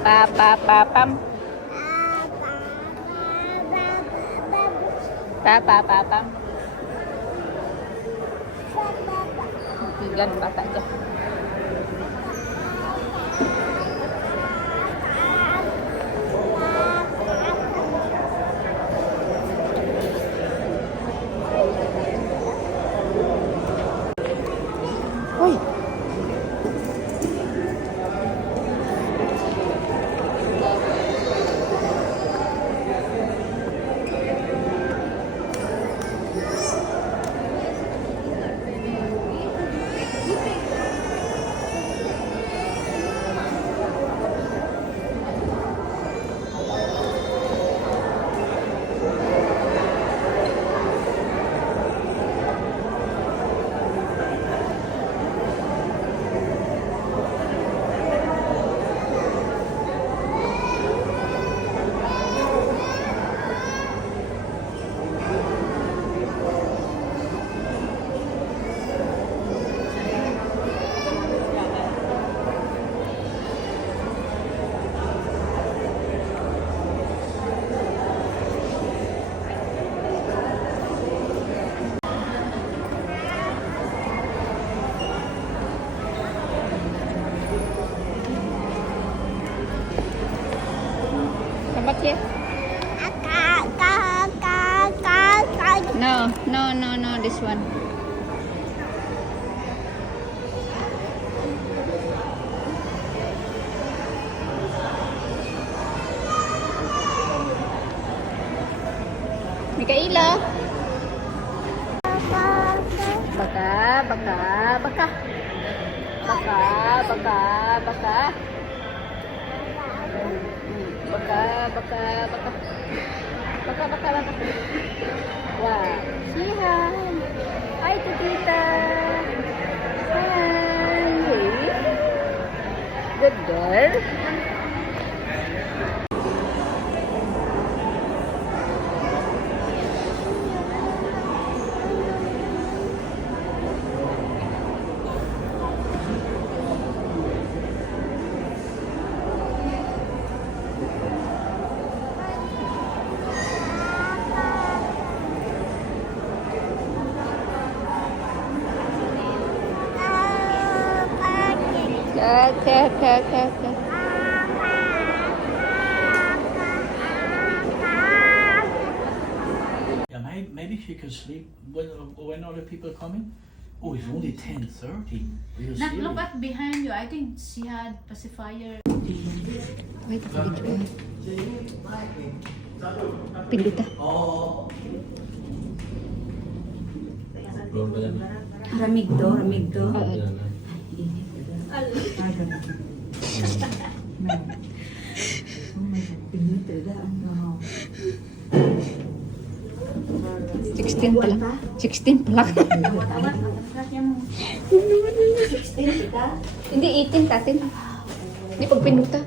Pa pa pa pam. Pa pa pa pam. Ganun bata dyan. Uy! Come back here. No, no, no, no, this one. Mikaela. Baka, baka, baka. Baka, baka, baka. Baka, baka, baka. Baka, baka, baka. Wow. Say hi. Hi to Tita. Hi. Good girl. Okay. Yeah, maybe she can sleep when other people are coming. Oh, it's only 10:30. Look at behind you. I think she had pacifier. Wait, Pinduta. Ramig to. Sixteen pa lang. 16 pa lang. Hindi, 18 tatin. Hindi pag pinuta.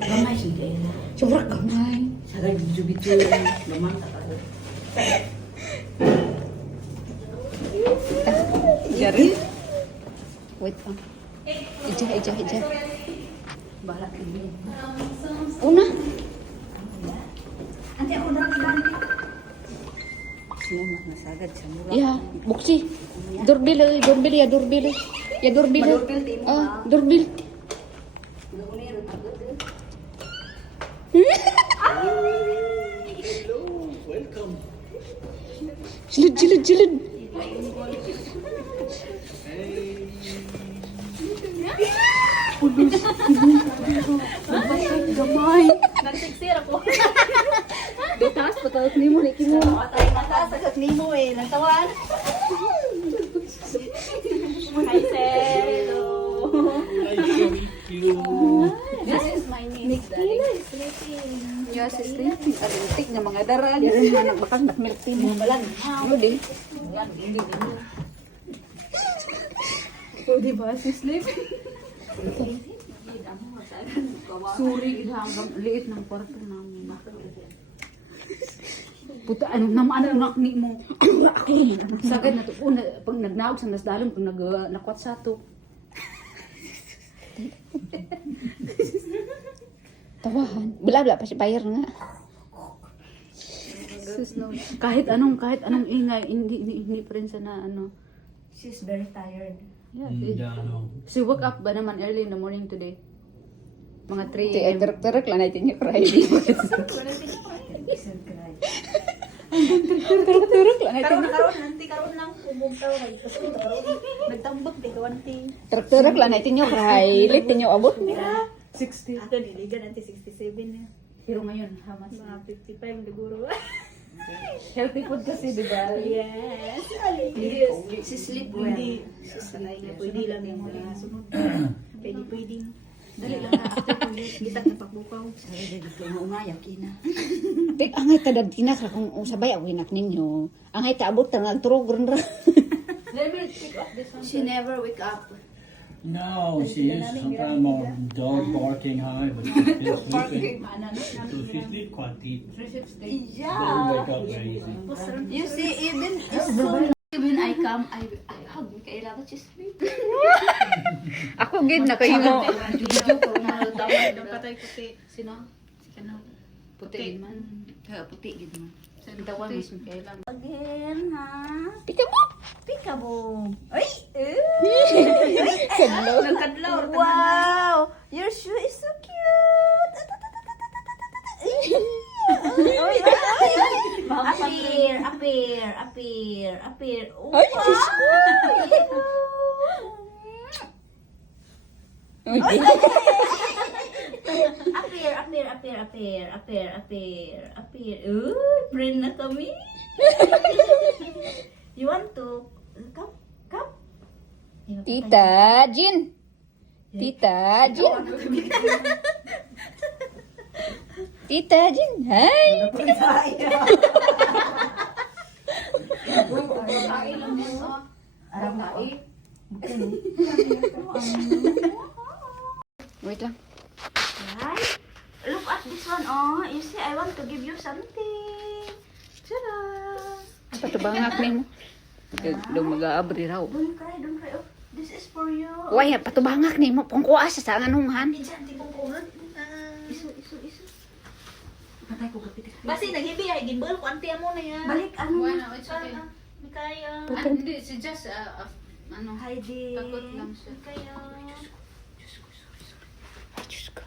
Gamay siya. Sobrang gamay. Sagad bitu-bitu. Gamay. Jari. Wait lang. Ija. Balak ini. Una. Nanti aku udah Sino mas nasagad sa mura. Ya, buksi. Doorbell. Ya doorbell. Doorbell. Welcome. Jilid. Gamay. Nagsiksir ako. Taas pataas nimo ni kimo. Patay mata sa nimo eh. Nagtawan. Hi, sir. Hello. Nice to meet you. This is my niece. Nikila is sleeping. Yes, sleeping. Alintik nga mga dara. Yan mga nagbakal na milk tea mo. Balan. Ano din? O, diba? Si sleeping. Suri, hanggang liit ng kwarto namin. Puta, ano naman ang nakni mo? Sagad na to. Pag nagnawag sa nasdalon, pag nakwat sa to. Kawahan. Bala pa si bayar nga. Sus, no. Kahit anong ingay, hindi pa rin siya na ano. She's very tired. Yeah, Yeah, no. she woke up ba naman early in the morning today? Mga 3 a.m. Terek lang natin yung cry. Terek lang natin. Karon lang pumugtaw kay kasi karon nagtambok di kawanti. Terek lang natin yung cry. Late din yung abot. 60. Ako diligan nanti 67 na. Pero ngayon, how much? Mga 55 siguro. Healthy food kasi, di ba? Yes. Si sleep well. Pwede. Sanay niya pwede lang yung mga sunod. Pwede. Dali lang na after 2 years kita napagbukaw. Sabi ko umayak ina. Tek angay ta tina kung sabay ako inak ninyo. Angay ta abot ta nagturog ron ra. Let me pick up this one. She never wake up. No, she is sometimes more dog barking high, but she's still sleeping. So she sleeps quite deep. Doesn't wake up very easy. You see, even I come, I hug Micaela, but she sleep. Ako gid na kayo mo. Video ko na tawag Ang patay puti. Sino? Si Kanaw. Puti man. Kaya puti gid man. Sa tawag mas Micaela. Again, ha? Peekaboo. Peekaboo. Ay! Kadlaw. Nagkadlaw. Wow! Your shoe is so cute! Appear. Oh, Ay, Diyos ko. Appear. Uy, friend na kami. You want to come? Tita Jin. Tita Jin. Tita Jin. Hi. Wait lang. Right? Look at this one. Oh, you see, I want to give you something. Ta-da! Patubangak ni mo. Daw mag-aabri raw. Don't cry. Oh, this is for you. Why, patubangak ni mo. Pangkuha sa anungan. Diyan, di kong kuhan. Isu. Patay ko kapitik. Basi, naghibi ay gimbal ko. Antiya mo na yan. Balik, ano? Bueno, it's okay. Mikaya. Hindi, si just, ano, Heidi. takot lang siya. Mikaya. Ay, Diyos ko.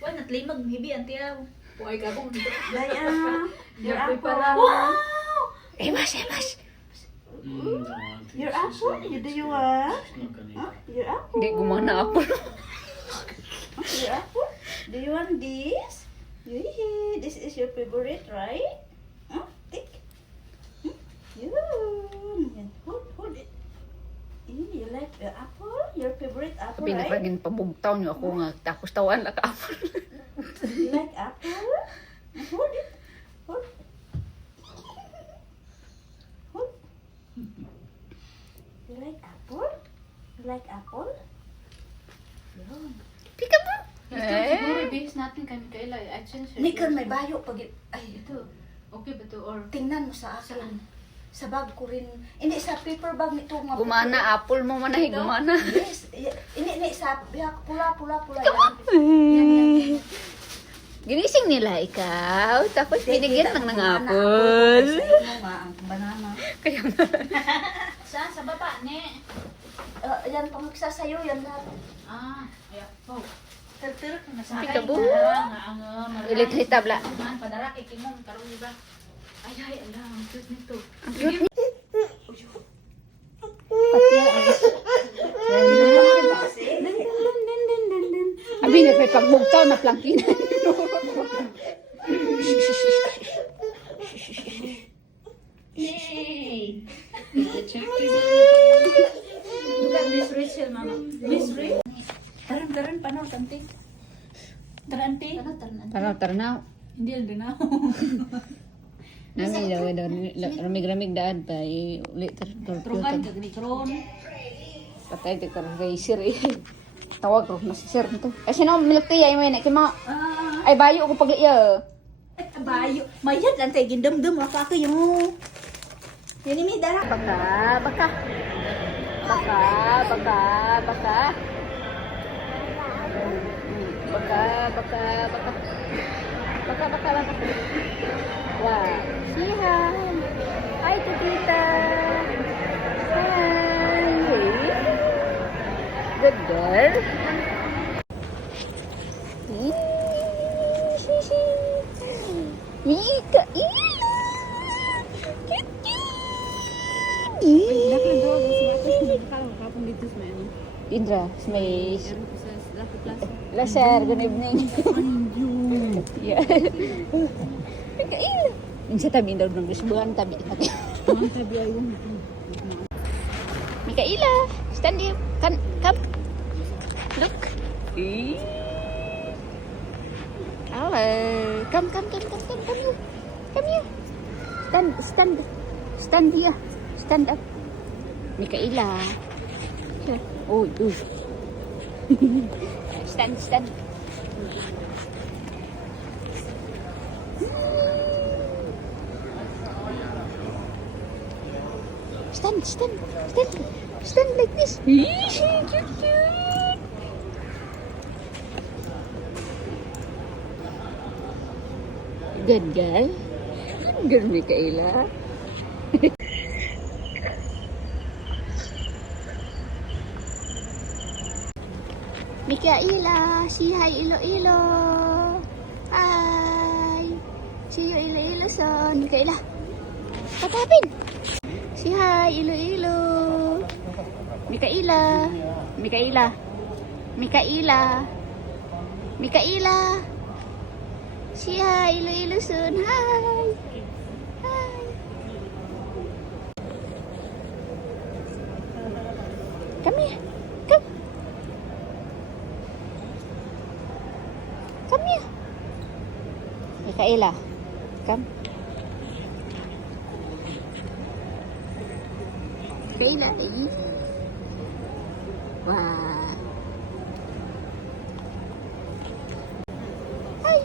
Why, natlimag hibi, antiya. Huwag ka kung Daya. Your Yapoy apple. pala. Wow! Emas. No, I think Your she's apple? not- Do you want? she's not gonna eat Huh? it. Your apple? Hindi gumana ako. Your apple? Do you want this? Yee, this is your favorite, right? Huh? Take. Yun. Hold it. You like the apple? Your favorite apple, Sabi na right? pagin pabugtaw niyo ako nga. Tapos tawan na ka. You like apple? Hold it. Hold. You like apple? You like apple? Yun. Peekaboo. Siguro, base natin kay Micaela. I changed her. Nikan may bayo pag ay Ito. Okay ba ito? Or, tingnan mo sa akin. Sa bag ko rin. Hindi sa paper bag nito nga. Gumana, apple mo manahi, gumana. Yes. Ini sa pula yan. Ginising nila ikaw. Tapos binigyan lang ng Banana apple. Sa inyo nga ang banana. Kaya nga. saan? Sa baba, ne? Yan pang nagsasayo yan lahat. Ayan. Oh. Terterek na sa akin. Peekaboo. Ang Ilit tabla. man, padara kay Kimon. Karoon diba? Ay, alam. Ang cute nito. Ang cute ni. Pati ang abi na kay pagbugtaw na plangkinan. Yay! Look at Miss Rachel, mama. Miss Rachel. Taran, panaw, tanti. Taranti. Tanaw. Hindi, hindi na. Nami daw ramig-ramig daan pa ulit Trugan, gagnikron. patay de kar kay sir eh. Tawag ko na si sir nito. Ay sino milk tea ay may na kimo. Ay bayo ko pagliya. Bayo. Mayat lang tayo, gindam-dam. Ako yung... Yan ini, dara. Baka. Baka. Wow. Say hi. Hi to Tita. Hi. Good girl. Mika. Indra, may Laser, good evening. Yeah. Mikael. Yung sa tabi daw ng Lisbuan, tabi. Mikaela, stand up. Come. Look. Hello. Come here. Come here. Stand here. Stand up. Mikaela. Here. Oh. Stand. Stand like this. Cute. Good girl. Good Mikaela. Mikaela, say hi Iloilo. Hi. See you Iloilo son. Mikaela. Patapin. Say hi Iloilo. Mikaela. Say hi Iloilo son. Hi. Come here. Come here. Mikaela, come. Mikaela, wow. Hi.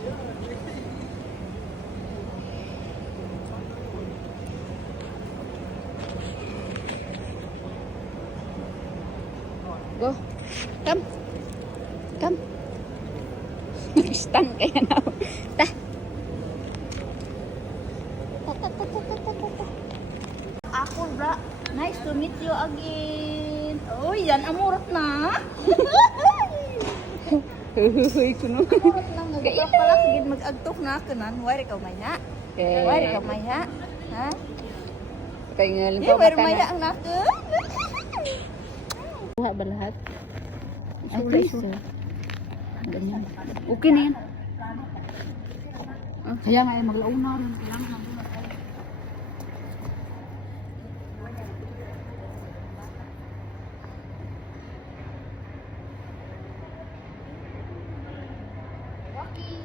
Go. Come. Stand kaya na. Ta. Ako bra. Nice to meet you again. Oh, yan amurot na. Huhuy kuno. Amurot na nga pala sige mag-agtok na kanan. Why ka maya? Ha? Kaya nga lang Why maya ang nakon? Kuha ba lahat? Okay, sir. Ganyan. Okay na yan. Kaya nga ay maglauna rin. Okay.